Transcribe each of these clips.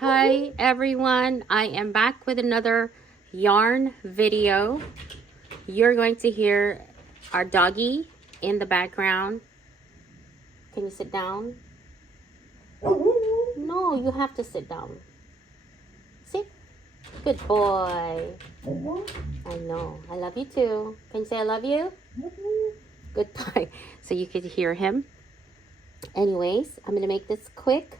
Hi everyone, I am back with another yarn video. You're going to hear our doggy in the background. Can you sit down? No, you have to sit down. Sit. Good boy. I know. I love you too. Can you say I love you? Good boy. So you could hear him. Anyways, I'm going to make this quick.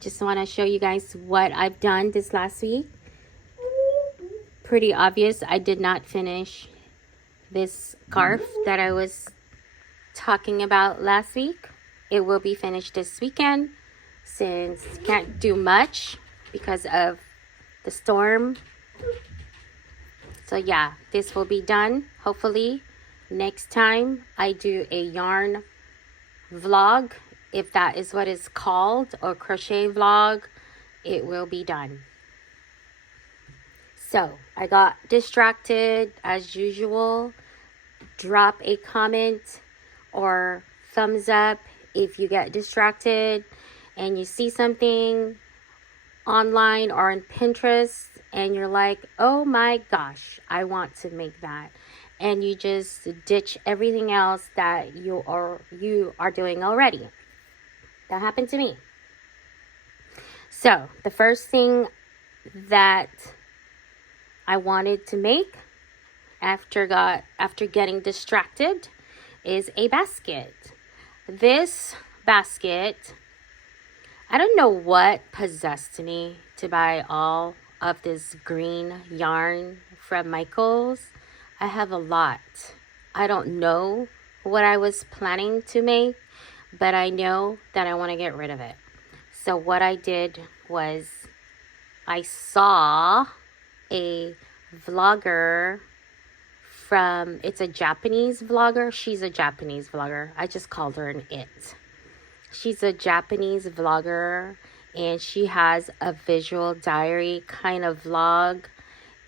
Just want to show you guys what I've done this last week. Pretty obvious, I did not finish this scarf that I was talking about last week. It will be finished this weekend since can't do much because of the storm. So yeah, this will be done. Hopefully next time I do a yarn vlog, if that is what it's called, or crochet vlog, it will be done. So I got distracted as usual. Drop a comment or thumbs up if you get distracted and you see something online or on Pinterest and you're like, oh my gosh, I want to make that, and you just ditch everything else that you are doing already. That happened to me. So the first thing that I wanted to make after getting distracted is a basket. This basket, I don't know what possessed me to buy all of this green yarn from Michaels. I have a lot. I don't know what I was planning to make, but I know that I want to get rid of it. So what I did was I saw a vlogger from, it's a Japanese vlogger. She's a Japanese vlogger. I just called her an it. She's a Japanese vlogger and she has a visual diary kind of vlog.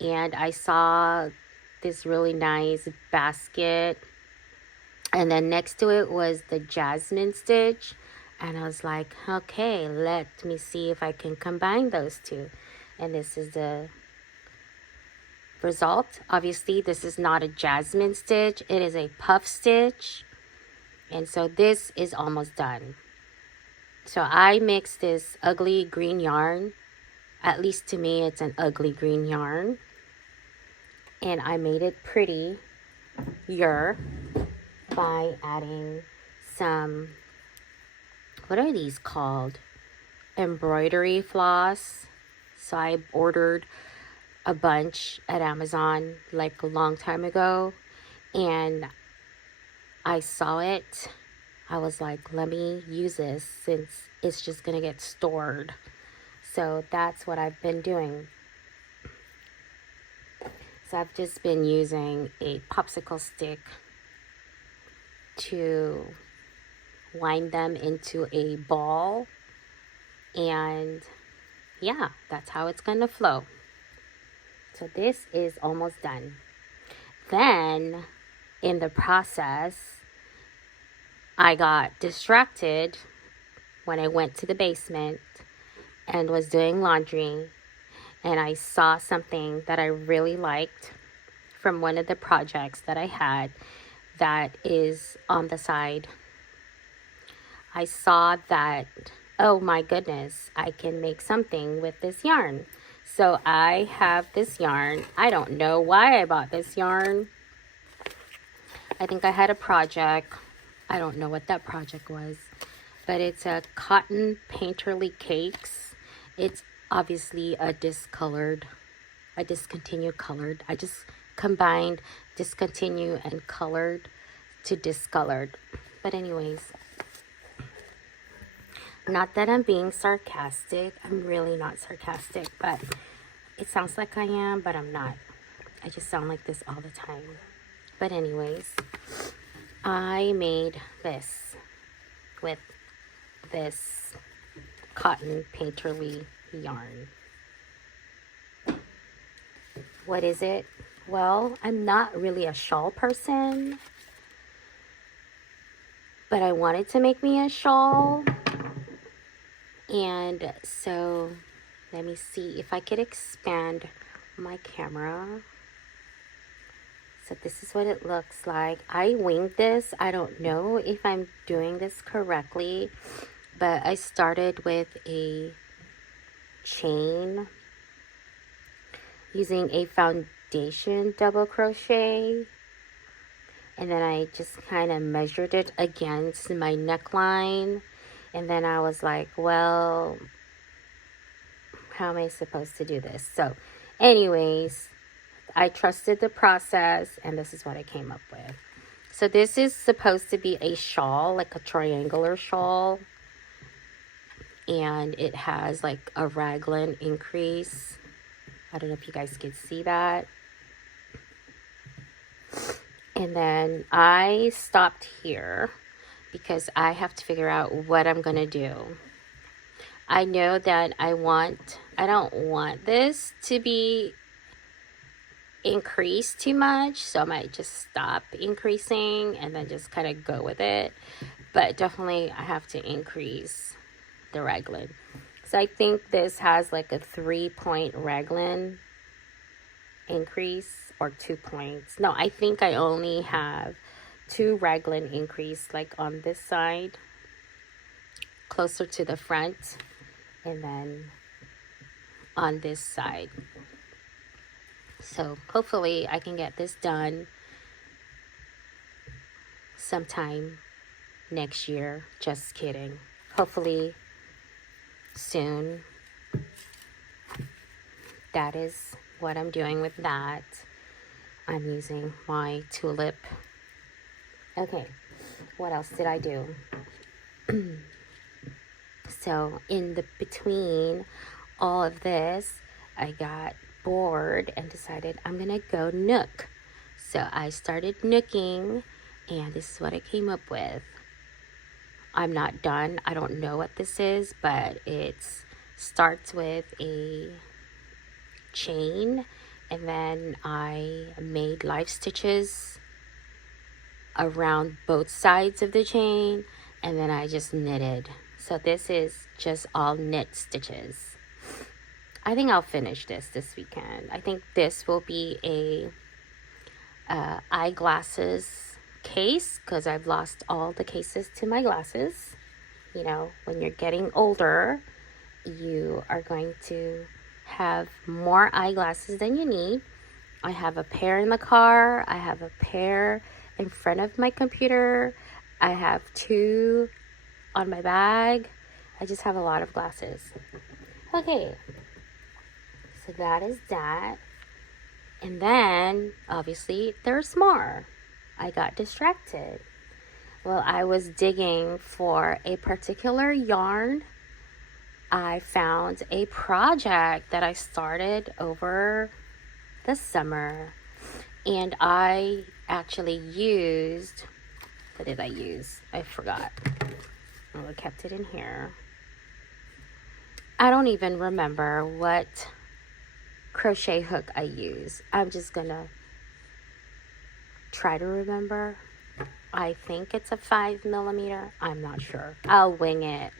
And I saw this really nice basket. And then next to it was the jasmine stitch. And I was like, okay, let me see if I can combine those two. And this is the result. Obviously, this is not a jasmine stitch. It is a puff stitch. And so this is almost done. So I mixed this ugly green yarn. At least to me, it's an ugly green yarn. And I made it prettier by adding some, what are these called? Embroidery floss. So I ordered a bunch at Amazon like a long time ago, and I saw it. I was like, let me use this since it's just gonna get stored. So that's what I've been doing. So I've just been using a popsicle stick to wind them into a ball, and yeah, that's how it's gonna flow. So this is almost done. Then in the process, I got distracted when I went to the basement and was doing laundry, and I saw something that I really liked from one of the projects that I had that is on the side. I saw that, oh my goodness, I can make something with this yarn. So I have this yarn. I don't know why I bought this yarn. I think I had a project. I don't know what that project was, but it's a cotton painterly cakes. It's obviously a discontinued colored. I just combined discontinue and colored to discolored. But anyways, not that I'm being sarcastic. I'm really not sarcastic, but it sounds like I am, but I'm not. I just sound like this all the time. But anyways, I made this with this cotton painterly yarn. What is it? Well, I'm not really a shawl person, but I wanted to make me a shawl. And so Let me see if I could expand my camera. So this is what it looks like. I winged this. I don't know if I'm doing this correctly, but I started with a chain using a foundation double crochet, and then I just kind of measured it against my neckline, and then I was like, well, how am I supposed to do this? So anyways, I trusted the process, and this is what I came up with. So this is supposed to be a shawl, like a triangular shawl, and it has like a raglan increase. I don't know if you guys could see that. And then I stopped here because I have to figure out what I'm going to do. I know that I don't want this to be increased too much, so I might just stop increasing and then just kind of go with it. But definitely I have to increase the raglan. So I think this has like a 3-point raglan increase, or 2 points. No, I think I only have 2 raglan increase, like on this side closer to the front, and then on this side. So hopefully I can get this done sometime next year. Just kidding. Hopefully soon. That is what I'm doing with that. I'm using my tulip. Okay, what else did I do? So in the between all of this, I got bored and decided I'm gonna go nook. So I started nooking, and this is what I came up with. I'm not done. I don't know what this is, but it starts with a chain, and then I made live stitches around both sides of the chain, and then I just knitted. So this is just all knit stitches. I think I'll finish this weekend. I think this will be a eyeglasses case, because I've lost all the cases to my glasses. You know, when you're getting older, you are going to have more eyeglasses than you need. I have a pair in the car. I have a pair in front of my computer. I have 2 on my bag. I just have a lot of glasses. Okay, so that is that. And then obviously there's more. I got distracted. Well, I was digging for a particular yarn. I found a project that I started over the summer, and I actually used, what did I use? I forgot. Oh, I kept it in here. I don't even remember what crochet hook I use. I'm just gonna try to remember. I think it's a 5mm. I'm not sure. I'll wing it,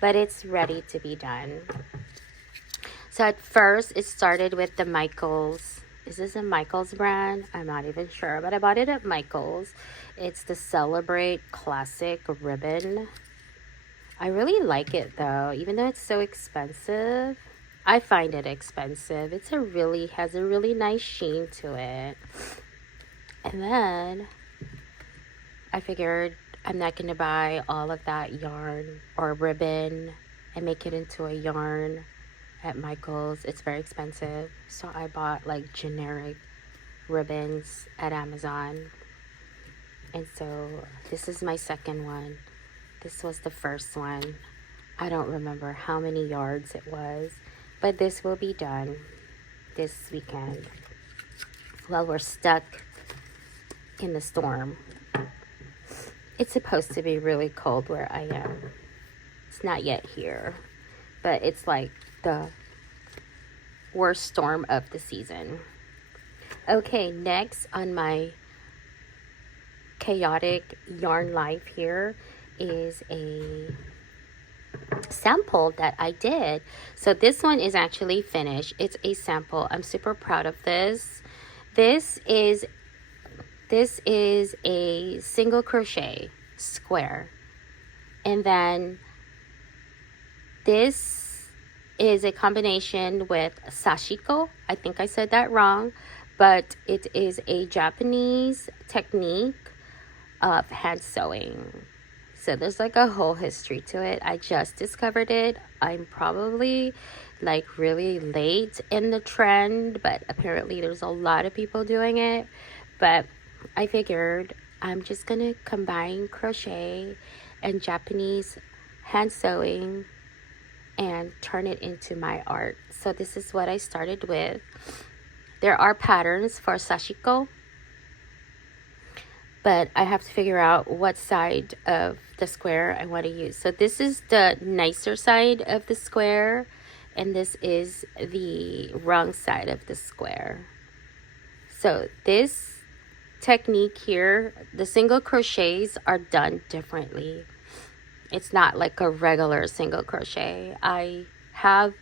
but it's ready to be done. So at first it started with the Michaels. Is this a Michaels brand? I'm not even sure, but I bought it at Michaels. It's the Celebrate Classic ribbon. I really like it though, even though it's so expensive. I find it expensive. Has a really nice sheen to it. And then I figured I'm not going to buy all of that yarn or ribbon and make it into a yarn at Michael's. It's very expensive. So I bought like generic ribbons at Amazon. And so this is my second one. This was the first one. I don't remember how many yards it was, but this will be done this weekend. Well, we're stuck in the storm. It's supposed to be really cold where I am. It's not yet here, but it's like the worst storm of the season. Okay, next on my chaotic yarn life here is a sample that I did. So this one is actually finished. It's a sample. I'm super proud of this. This is a single crochet square, and then this is a combination with sashiko. I think I said that wrong, but it is a Japanese technique of hand sewing. So there's like a whole history to it. I just discovered it. I'm probably like really late in the trend, but apparently there's a lot of people doing it. But I figured I'm just gonna combine crochet and Japanese hand sewing and turn it into my art. So this is what I started with. There are patterns for sashiko, but I have to figure out what side of the square I want to use. So this is the nicer side of the square, and this is the wrong side of the square. So this technique here, the single crochets are done differently. It's not like a regular single crochet. I have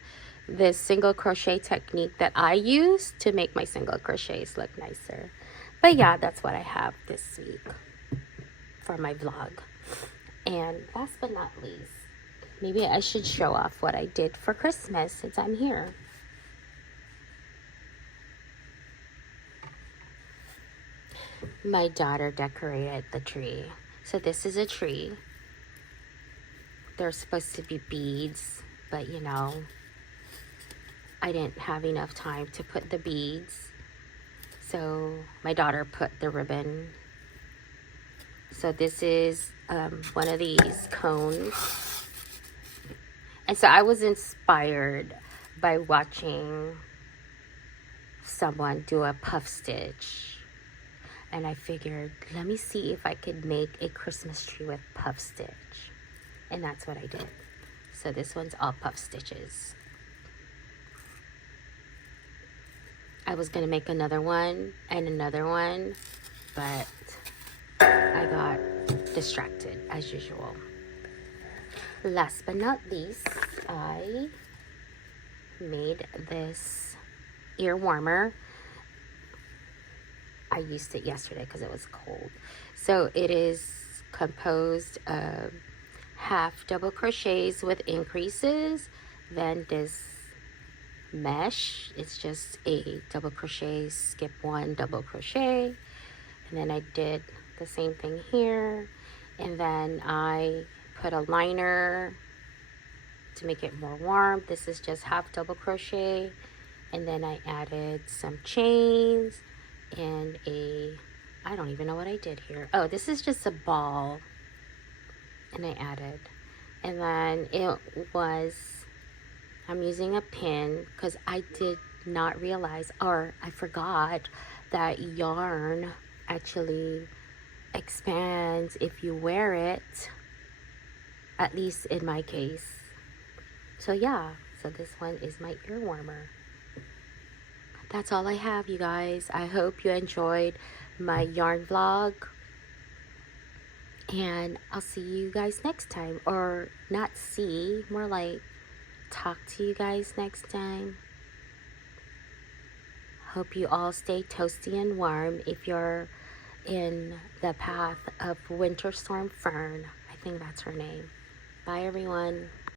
this single crochet technique that I use to make my single crochets look nicer. But yeah, that's what I have this week for my vlog. And last but not least, maybe I should show off what I did for Christmas since I'm here. My daughter decorated the tree. So this is a tree. There's supposed to be beads, but you know, I didn't have enough time to put the beads. So my daughter put the ribbon. So this is one of these cones. And so I was inspired by watching someone do a puff stitch. And I figured, let me see if I could make a Christmas tree with puff stitch. And that's what I did. So this one's all puff stitches. I was going to make another one and another one, but I got distracted as usual. Last but not least, I made this ear warmer. I used it yesterday because it was cold. So it is composed of half double crochets with increases, then this mesh. It's just a double crochet, skip one double crochet, and then I did the same thing here, and then I put a liner to make it more warm. This is just half double crochet, and then I added some chains and I don't even know what I did here. Oh, this is just a ball, and I added, and then I'm using a pin because I did not realize, or I forgot, that yarn actually expands if you wear it, at least in my case. So yeah, so this one is my ear warmer. That's all I have, you guys. I hope you enjoyed my yarn vlog, and I'll see you guys next time. Or not see, more like talk to you guys next time. Hope you all stay toasty and warm if you're in the path of Winter Storm Fern. I think that's her name. Bye, everyone.